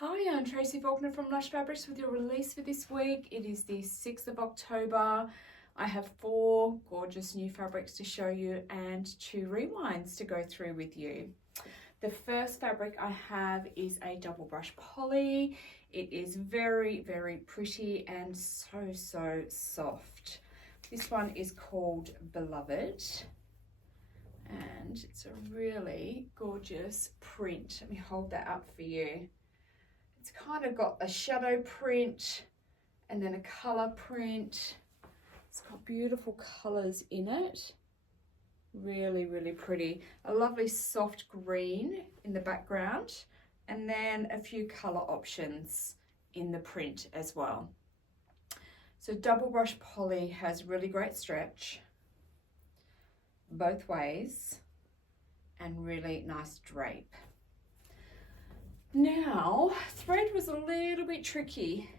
Hi, I'm Tracy Faulkner from Lush Fabrics with your release for this week. It is the 6th of October. I have 4 gorgeous new fabrics to show you and 2 rewinds to go through with you. The first fabric I have is a double brush poly. It is very, very pretty and so soft. This one is called Beloved and it's a really gorgeous print. Let me hold that up for you. It's kind of got a shadow print and then a colour print. It's got beautiful colours in it. Really, really pretty. A lovely soft green in the background and then a few colour options in the print as well. So double brush poly has really great stretch both ways and really nice drape. Now, thread was a little bit tricky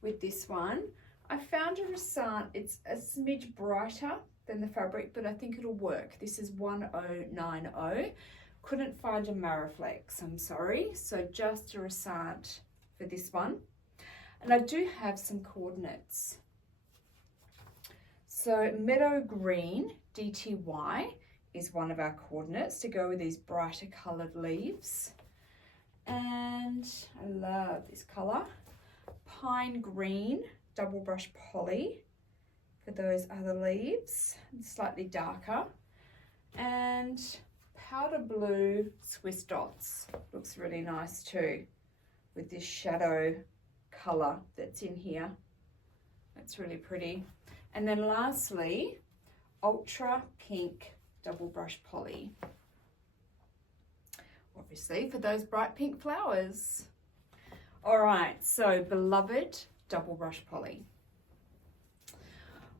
with this one. I found a result, it's a smidge brighter than the fabric, but I think it'll work. This is 1090. Couldn't find a Mariflex, I'm sorry. So just a result for this one. And I do have some coordinates. So Meadow Green, DTY, is one of our coordinates to go with these brighter coloured leaves. And I love this colour. Pine Green, double brush poly for those other leaves, slightly darker. And Powder Blue Swiss Dots, looks really nice too, with this shadow colour that's in here. That's really pretty. And then lastly, Ultra Pink double brush poly. Obviously for those bright pink flowers. All right, so Beloved double brush poly.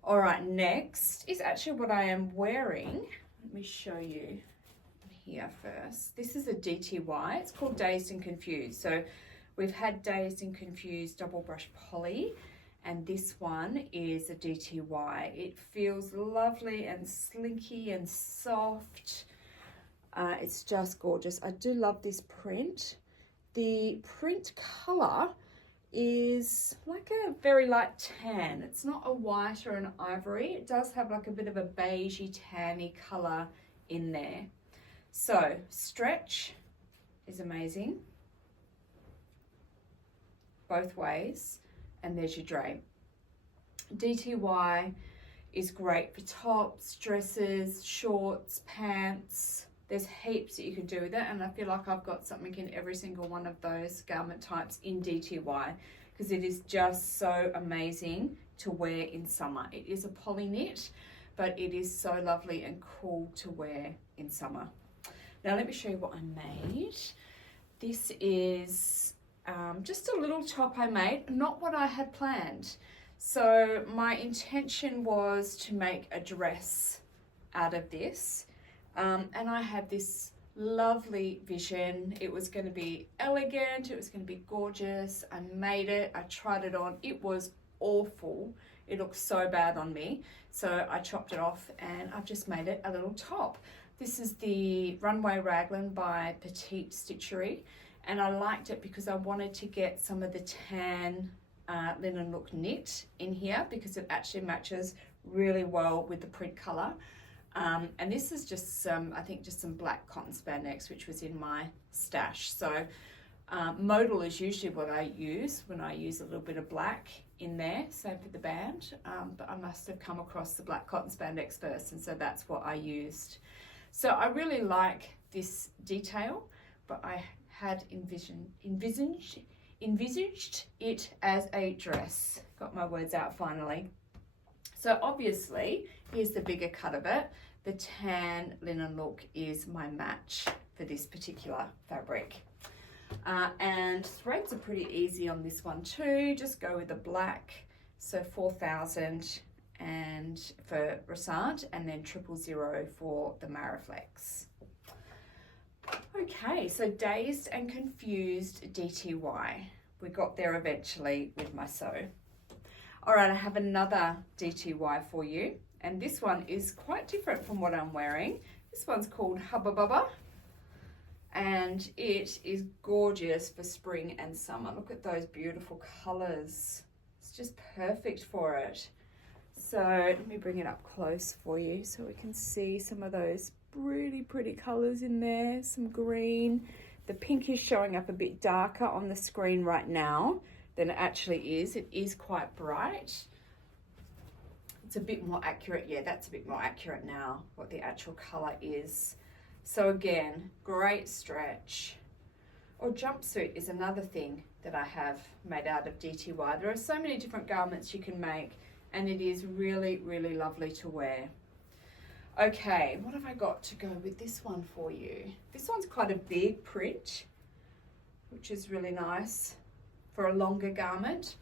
All right, next is actually what I am wearing. Let me show you here first. This is a DTY, it's called Dazed and Confused. So we've had Dazed and Confused double brush poly, and this one is a DTY. It feels lovely and slinky and soft. It's just gorgeous. I do love this print. The print color is like a very light tan. It's not a white or an ivory. It does have like a bit of a beigey, tanny color in there. So stretch is amazing both ways, and there's your drape. DTY is great for tops, dresses, shorts, pants. There's heaps that you can do with it, and I feel like I've got something in every single one of those garment types in DTY because it is just so amazing to wear in summer. It is a poly knit, but it is so lovely and cool to wear in summer. Now let me show you what I made. This is just a little top I made, not what I had planned. So my intention was to make a dress out of this. And I had this lovely vision. It was going to be elegant, it was going to be gorgeous. I made it, I tried it on, it was awful. It looked so bad on me. So I chopped it off and I've just made it a little top. This is the Runway Raglan by Petite Stitchery. And I liked it because I wanted to get some of the tan linen look knit in here because it actually matches really well with the print color. And this is just some, I think just some black cotton spandex, which was in my stash. So modal is usually what I use when I use a little bit of black in there, same for the band, but I must have come across the black cotton spandex first, and so that's what I used. So I really like this detail, but I had envisaged it as a dress. Got my words out finally. So obviously, here's the bigger cut of it. The tan linen look is my match for this particular fabric. And threads are pretty easy on this one too. Just go with the black. So 4,000 and for Rassant, and then 000 for the Mariflex. Okay, so Dazed and Confused DTY. We got there eventually with my sew. All right, I have another DTY for you, and this one is quite different from what I'm wearing. This one's called Hubba Bubba, and it is gorgeous for spring and summer. Look at those beautiful colors. It's just perfect for it. So let me bring it up close for you so we can see some of those really pretty colors in there. Some green. The pink is showing up a bit darker on the screen right now than it actually is. It is quite bright. It's a bit more accurate. Yeah, that's a bit more accurate now, what the actual color is. So again, great stretch. Or jumpsuit is another thing that I have made out of DTY. There are so many different garments you can make, and it is really, really lovely to wear. Okay, what have I got to go with this one for you? This one's quite a big print, which is really nice for a longer garment.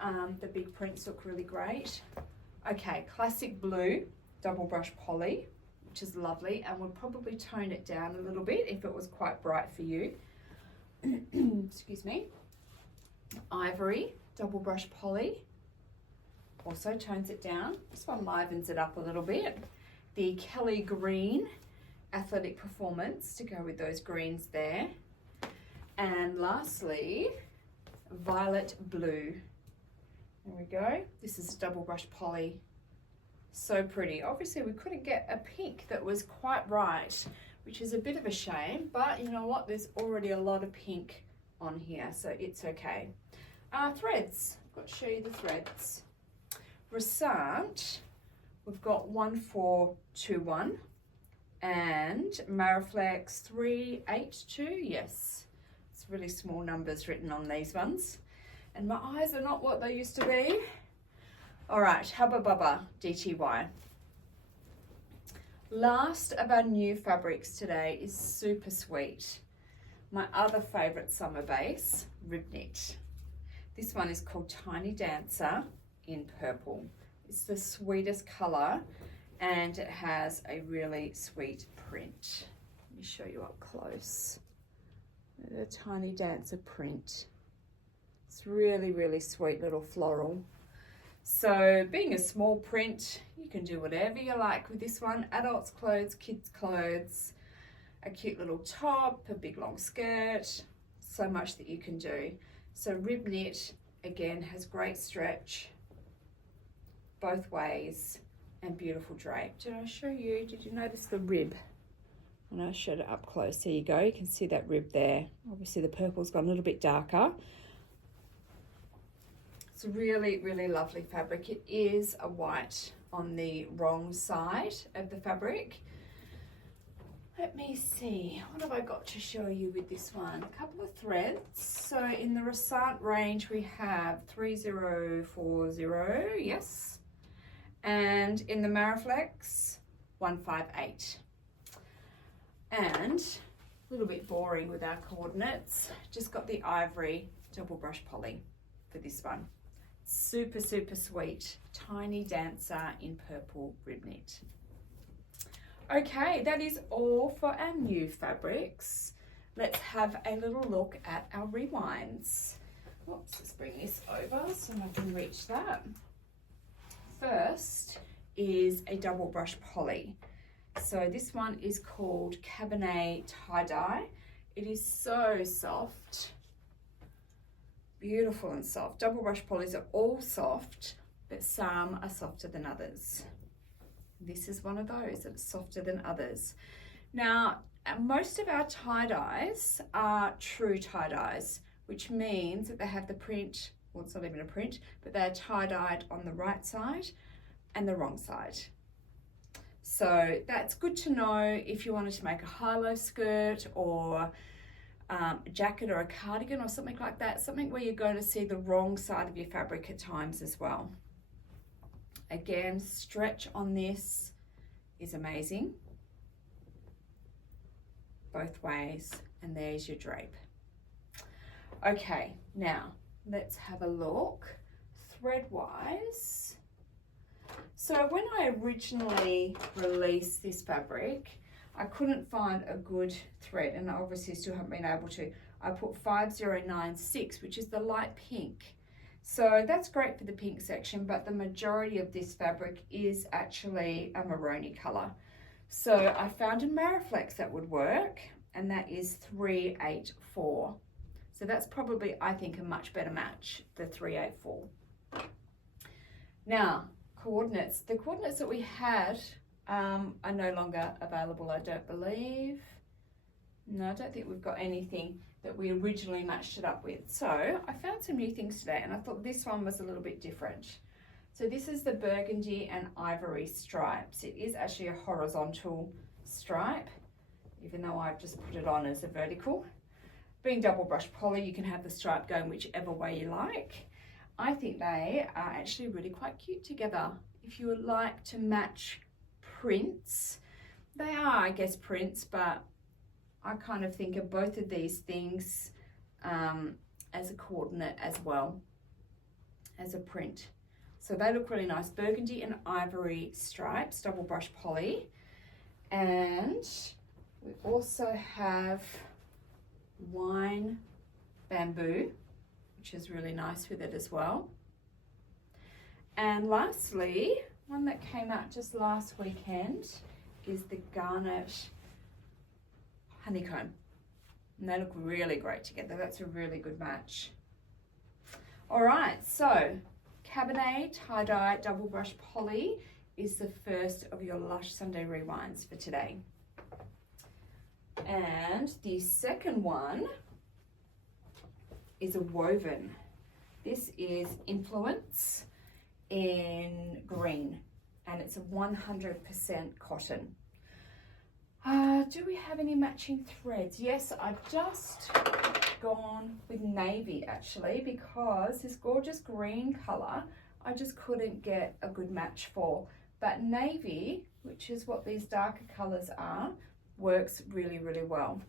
The big prints look really great. Okay, classic blue, double brush poly, which is lovely, and would probably tone it down a little bit if it was quite bright for you. Excuse me. Ivory, double brush poly, also tones it down. This one livens it up a little bit. The Kelly green, athletic performance, to go with those greens there. And lastly, violet blue. There we go. This is double brush poly. So pretty. Obviously we couldn't get a pink that was quite right, which is a bit of a shame, but you know what? There's already a lot of pink on here, so it's okay. Threads. I've got to show you the threads. Resant, we've got 1421 and Mariflex 382. Yes, it's really small numbers written on these ones. And my eyes are not what they used to be. All right, Hubba Bubba DTY. Last of our new fabrics today is super sweet. My other favorite summer base, rib knit. This one is called Tiny Dancer in purple. It's the sweetest color and it has a really sweet print. Let me show you up close. The Tiny Dancer print. It's really, really sweet little floral. So being a small print, you can do whatever you like with this one. Adults clothes, kids clothes, a cute little top, a big long skirt, so much that you can do. So rib knit, again, has great stretch both ways and beautiful drape. Did I show you? Did you notice the rib? When I showed it up close, there you go. You can see that rib there. Obviously the purple's gone a little bit darker. It's a really, really lovely fabric. It is a white on the wrong side of the fabric. Let me see, what have I got to show you with this one? A couple of threads. So in the Resant range, we have 3040, yes. And in the Mariflex, 158. And a little bit boring with our coordinates, just got the ivory double brush poly for this one. Super, super sweet, Tiny Dancer in purple rib knit. Okay, that is all for our new fabrics. Let's have a little look at our rewinds. Oops, let's bring this over so I can reach that. First is a double brush poly. So this one is called Cabernet Tie-Dye. It is so soft. Beautiful and soft. Double brush polys are all soft, but some are softer than others. This is one of those that's softer than others. Now, most of our tie-dyes are true tie-dyes, which means that they have the print, well, it's not even a print, but they're tie-dyed on the right side and the wrong side. So that's good to know if you wanted to make a high-low skirt or a jacket or a cardigan or something like that, something where you're going to see the wrong side of your fabric at times as well. Again, stretch on this is amazing, both ways, and there's your drape. Okay, now let's have a look thread-wise. So when I originally released this fabric, I couldn't find a good thread, and I obviously still haven't been able to. I put 5096, which is the light pink. So that's great for the pink section, but the majority of this fabric is actually a maroony color. So I found a Mariflex that would work, and that is 384. So that's probably, I think, a much better match, the 384. Now, coordinates. The coordinates that we had are no longer available, I don't believe. No, I don't think we've got anything that we originally matched it up with. So I found some new things today, and I thought this one was a little bit different. So this is the burgundy and ivory stripes. It is actually a horizontal stripe, even though I've just put it on as a vertical. Being double brush poly, you can have the stripe going whichever way you like. I think they are actually really quite cute together. If you would like to match prints, they are, I guess, prints, but I kind of think of both of these things as a coordinate as well as a print. So they look really nice. Burgundy and ivory stripes, double brush poly. And we also have wine bamboo, which is really nice with it as well. And lastly, one that came out just last weekend is the garnet honeycomb. And they look really great together. That's a really good match. All right, so Cabernet tie-dye double brush poly is the first of your Lush Sunday Rewinds for today. And the second one is a woven. This is Influence in green, and it's a 100% cotton. Do we have any matching threads? Yes, I've just gone with navy actually, because this gorgeous green color I just couldn't get a good match for. But navy, which is what these darker colors are, works really, really well.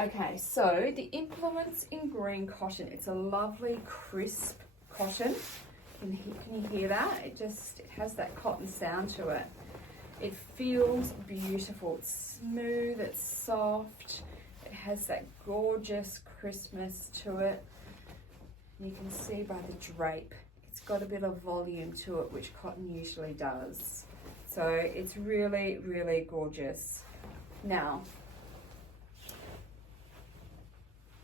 Okay, so the Influence in green cotton, it's a lovely crisp cotton. Can you hear that? It has that cotton sound to it. It feels beautiful. It's smooth, it's soft. It has that gorgeous crispness to it. You can see by the drape, it's got a bit of volume to it, which cotton usually does. So it's really, really gorgeous. Now,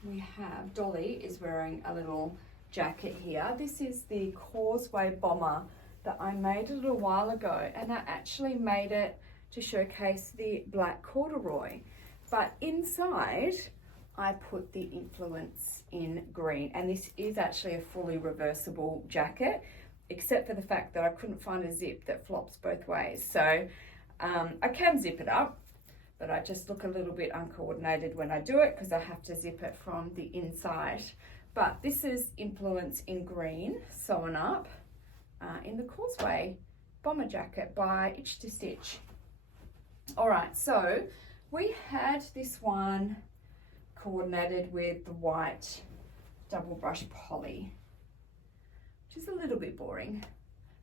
we have, Dolly is wearing a little jacket here. This is the Causeway Bomber that I made a little while ago, and I actually made it to showcase the black corduroy. But inside, I put the Influence in green, and this is actually a fully reversible jacket, except for the fact that I couldn't find a zip that flops both ways. So I can zip it up, but I just look a little bit uncoordinated when I do it because I have to zip it from the inside. But this is Influence in green, sewn up in the Causeway Bomber jacket by Itch to Stitch. All right, so we had this one coordinated with the white double brush poly, which is a little bit boring,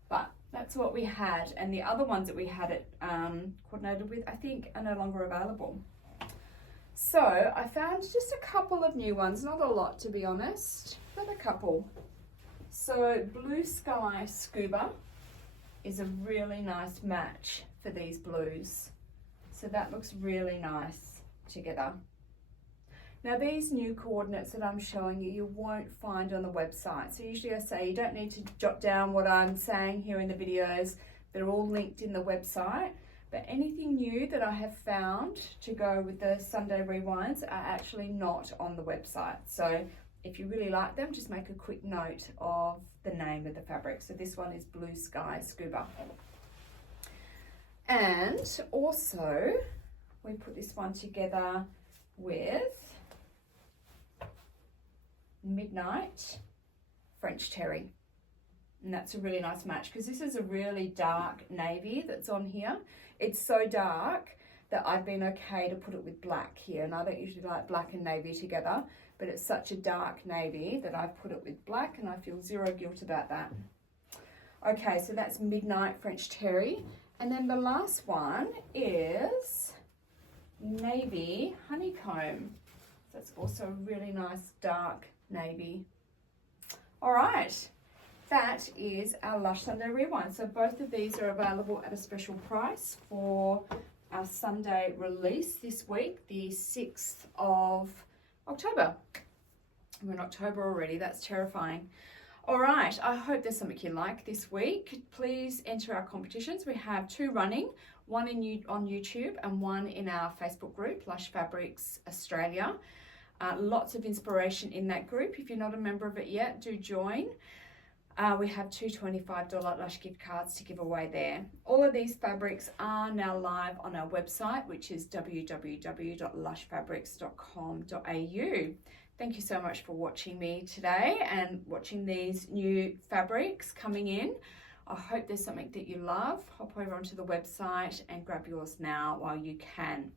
but that's what we had. And the other ones that we had it coordinated with, I think, are no longer available. So I found just a couple of new ones, not a lot to be honest, but a couple. So Blue Sky Scuba is a really nice match for these blues. So that looks really nice together. Now these new coordinates that I'm showing you, you won't find on the website. So usually I say you don't need to jot down what I'm saying here in the videos. They're all linked in the website. But anything new that I have found to go with the Sunday Rewinds are actually not on the website. So if you really like them, just make a quick note of the name of the fabric. So this one is Blue Sky Scuba. And also, we put this one together with Midnight French Terry. And that's a really nice match because this is a really dark navy that's on here. It's so dark that I've been okay to put it with black here. And I don't usually like black and navy together, but it's such a dark navy that I've put it with black and I feel zero guilt about that. Okay, so that's Midnight French Terry. And then the last one is Navy Honeycomb. That's also a really nice dark navy. All right, that is our Lush Sunday Rewind. So both of these are available at a special price for our Sunday release this week, the 6th of October. We're in October already, that's terrifying. All right, I hope there's something you like this week. Please enter our competitions. We have 2 running, one on YouTube and one in our Facebook group, Lush Fabrics Australia. Lots of inspiration in that group. If you're not a member of it yet, do join. We have 2 $25 Lush gift cards to give away there. All of these fabrics are now live on our website, which is www.lushfabrics.com.au. Thank you so much for watching me today and watching these new fabrics coming in. I hope there's something that you love. Hop over onto the website and grab yours now while you can.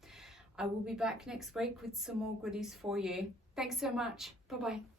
I will be back next week with some more goodies for you. Thanks so much. Bye-bye.